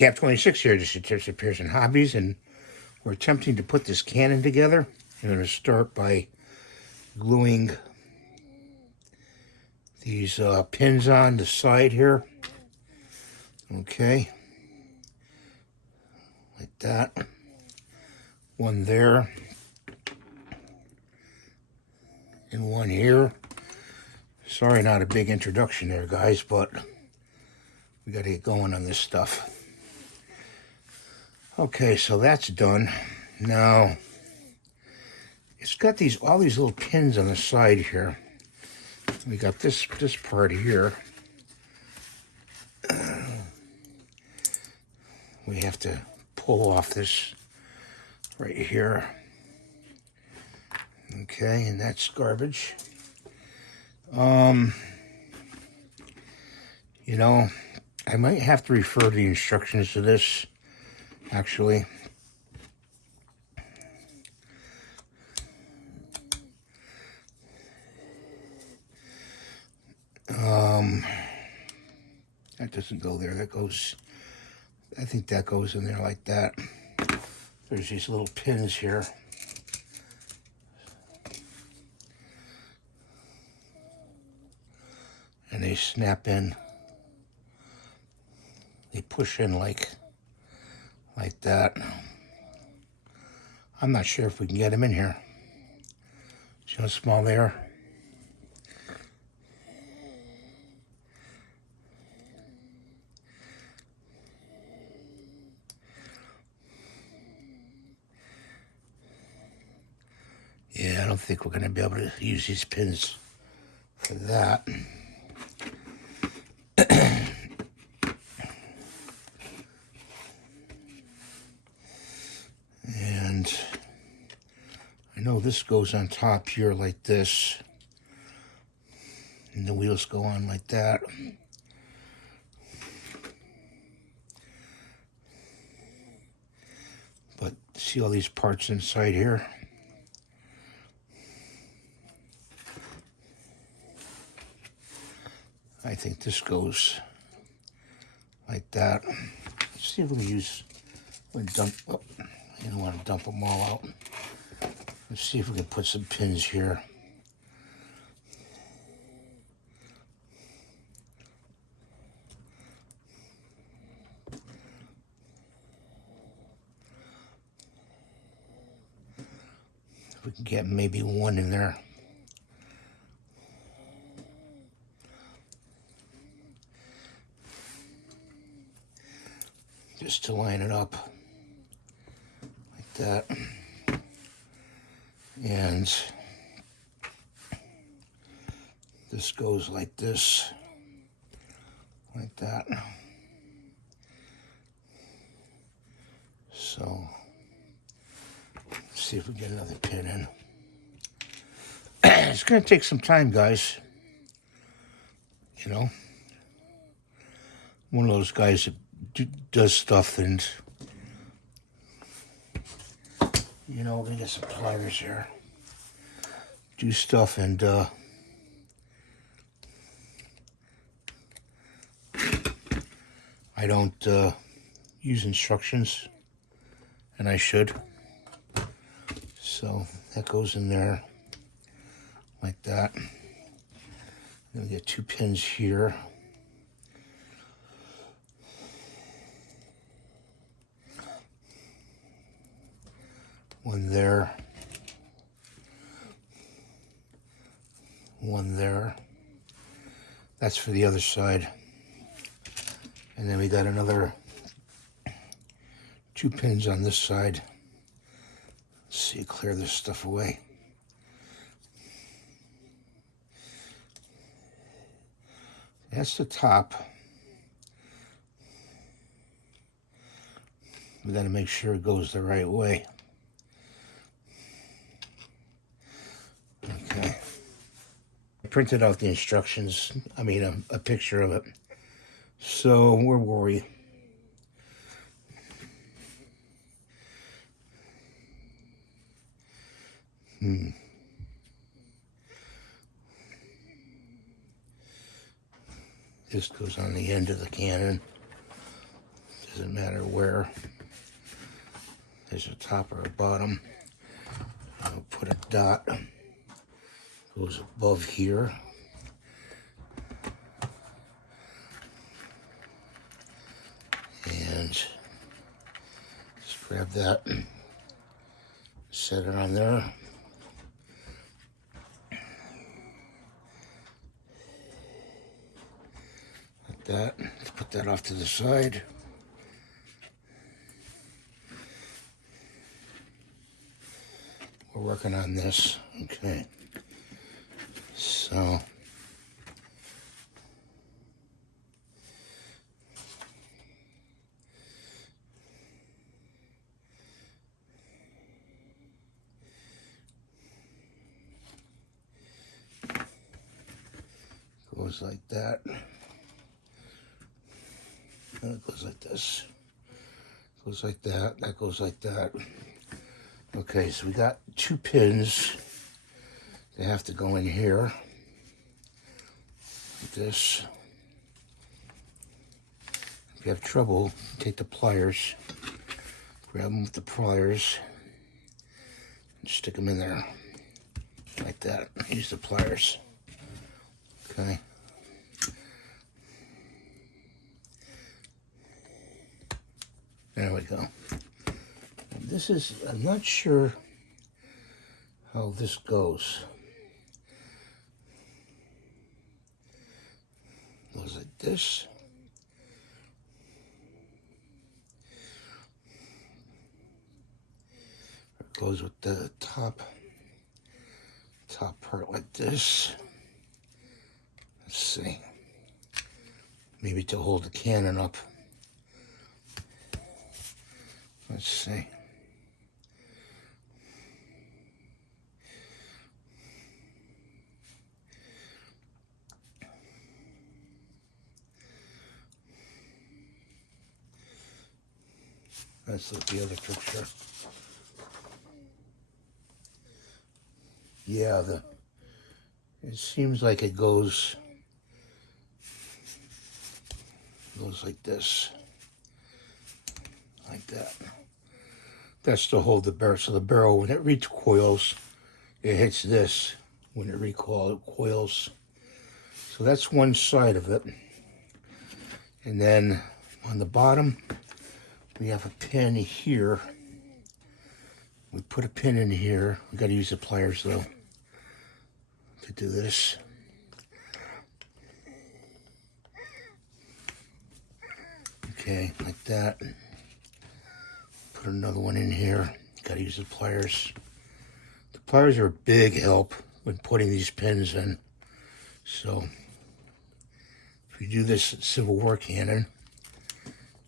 Cap 26 here, this is Tips, Repairs, and Hobbies, and we're attempting to put this cannon together. I'm going to start by gluing these pins on the side here. Okay. Like that. One there. And one here. Sorry, not a big introduction there, guys, but we got to get going on this stuff. Okay, so that's done. Now, it's got all these little pins on the side here. We got this part here. We have to pull off this right here. Okay, and that's garbage. You know, I might have to refer to the instructions to this, actually. That doesn't go there. That goes, I think that goes in there like that. There's these little pins here. And they snap in. They push in like that. I'm not sure if we can get them in here. See how small they are? Yeah, I don't think we're going to be able to use these pins for that. And I know this goes on top here like this. And the wheels go on like that. But see all these parts inside here? I think this goes like that. Let's see if we can use, dump, oh, I don't want to dump them all out. Let's see if we can put some pins here. If we can get maybe one in there. Just to line it up like that. And this goes like this, like that. So let's see if we get another pin in. It's going to take some time, guys. You know, one of those guys that does stuff, and you know, we're gonna get some pliers here. Do stuff, and I don't use instructions, and I should. So that goes in there like that. Then we get two pins here. One there. One there. That's for the other side. And then we got another two pins on this side. Let's see, clear this stuff away. That's the top. We got to make sure it goes the right way. Okay. I printed out the instructions. I mean, a picture of it. So, where were we? This goes on the end of the cannon. Doesn't matter where. There's a top or a bottom. I'll put a dot. Goes above here. And just grab that, set it on there. Like that. Let's put that off to the side. We're working on this. Okay. So goes like that. And it goes like this. Goes like that. That goes like that. Okay, so we got 2 pins. They have to go in here. Like this. If you have trouble, take the pliers. Grab them with the pliers. And stick them in there. Like that. Use the pliers. Okay. There we go. This is, I'm not sure how this goes. Goes like this. It goes with the top part like this. Let's see. Maybe to hold the cannon up. Let's see. Let's look at the other picture. Yeah, it seems like it goes like this. Like that. That's to hold the barrel. So the barrel, when it recoils, it hits this. When it recoils. So that's one side of it. And then on the bottom, we have a pin here. We put a pin in here. We got to use the pliers though to do this. Okay, like that. Put another one in here. Got to use the pliers. The pliers are a big help when putting these pins in. So if you do this at Civil War cannon,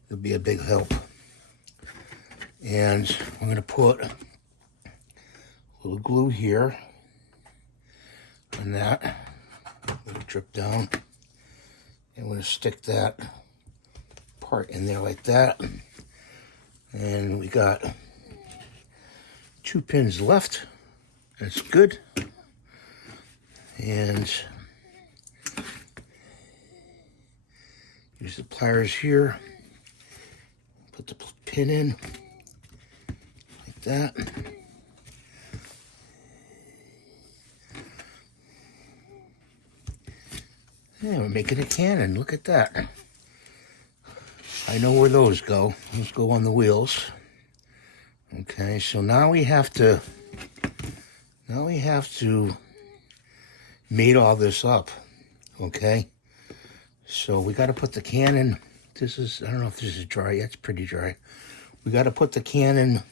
it'll be a big help. And I'm going to put a little glue here on that. Let it drip down. And I'm going to stick that part in there like that. And we got 2 pins left. That's good. And use the pliers here. Put the pin in like that. Yeah, we're making a cannon. Look at that. I know where those go. Those go on the wheels. Okay, so now we have to mate all this up. Okay, so we got to put the cannon. This is, I don't know if this is dry. Yeah, it's pretty dry. We got to put the cannon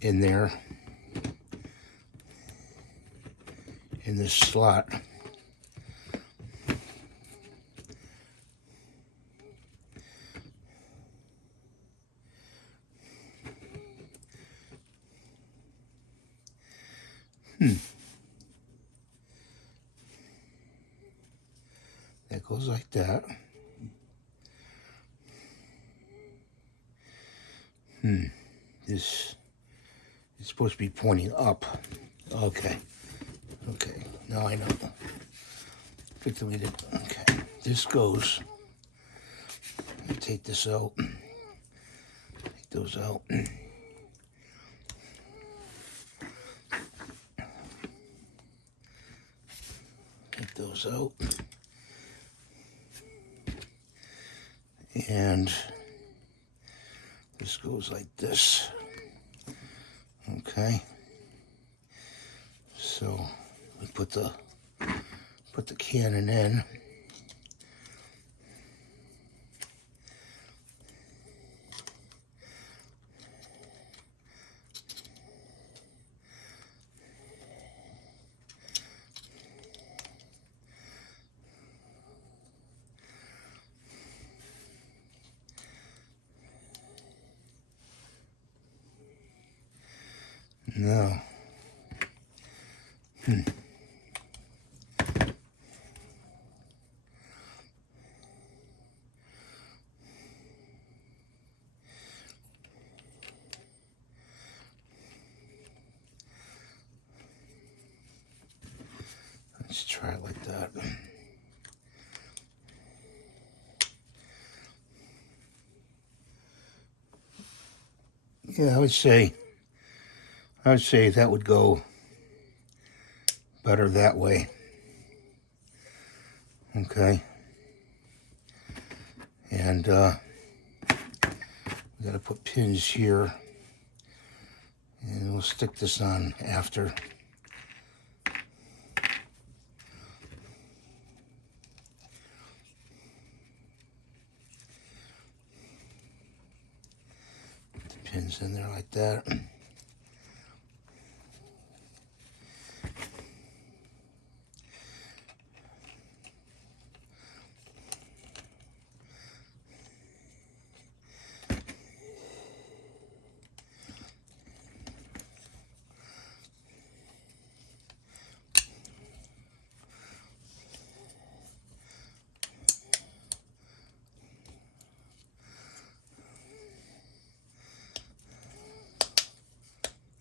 in there in this slot. That goes like that. This is supposed to be pointing up. Okay. Okay. Now I know. Good thing we did. Okay. This goes. Let me take this out. those out. Get those out. And this goes like this. Okay. So we put the canon in. No. Let's try it like that. Yeah, I would say that would go better that way. Okay. And we gotta put pins here. And we'll stick this on after. Put the pins in there like that.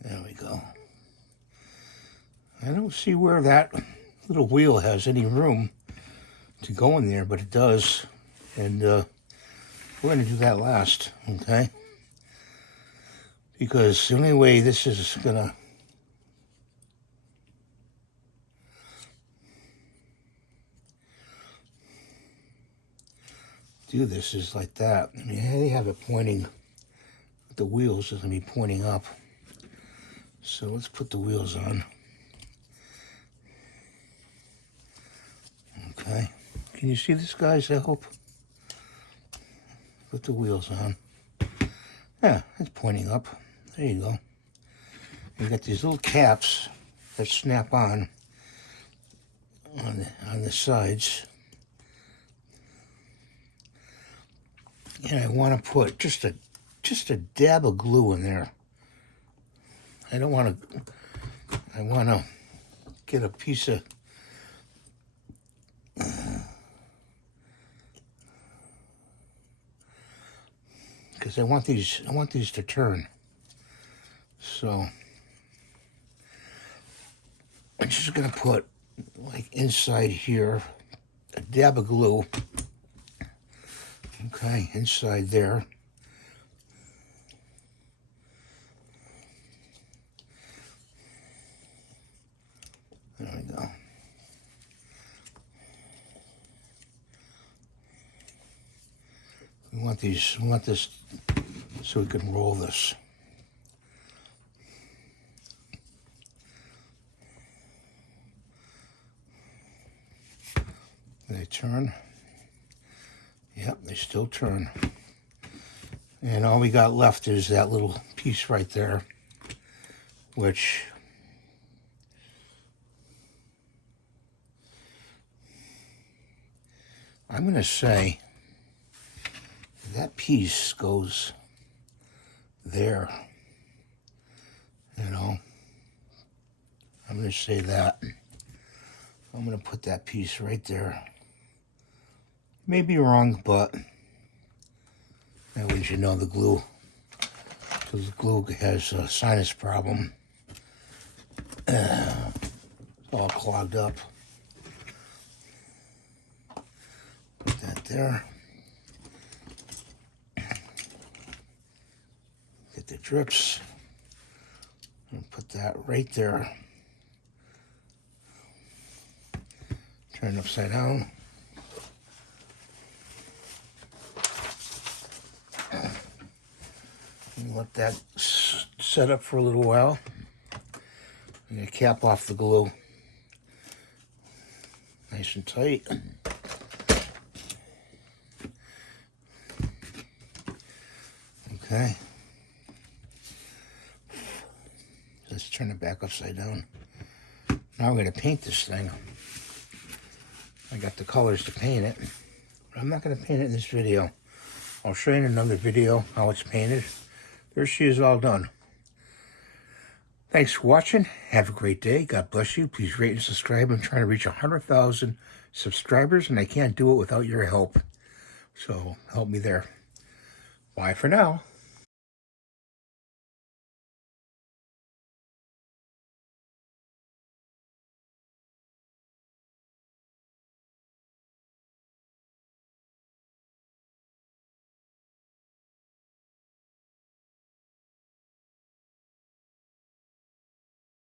There we go. I don't see where that little wheel has any room to go in there, but it does. And we're going to do that last, okay? Because the only way this is going to do this is like that. I mean, they have it pointing, the wheels are going to be pointing up. So let's put the wheels on. Okay. Can you see this, guys? I hope. Put the wheels on. Yeah, it's pointing up. There you go. You got these little caps that snap on the sides. And I want to put just a dab of glue in there. I want to get a piece of because I want these to turn. So I'm just gonna put like inside here a dab of glue. Okay, inside there. There we go. We want this so we can roll this. They turn. Yep, they still turn. And all we got left is that little piece right there, which I'm going to say that piece goes there, you know. I'm going to say that. I'm going to put that piece right there. May be wrong, but that way you know the glue, because the glue has a sinus problem. It's all clogged up. Put that there. the drips and put that right there. Turn it upside down. And let that set up for a little while. I'm going to cap off the glue. Nice and tight. Okay. Let's turn it back upside down. Now we're going to paint this thing. I got the colors to paint it, but I'm not going to paint it in this video. I'll show you in another video how it's painted. There she is, all done. Thanks for watching. Have a great day. God bless you. Please rate and subscribe. I'm trying to reach 100,000 subscribers, and I can't do it without your help. So help me there. Bye for now.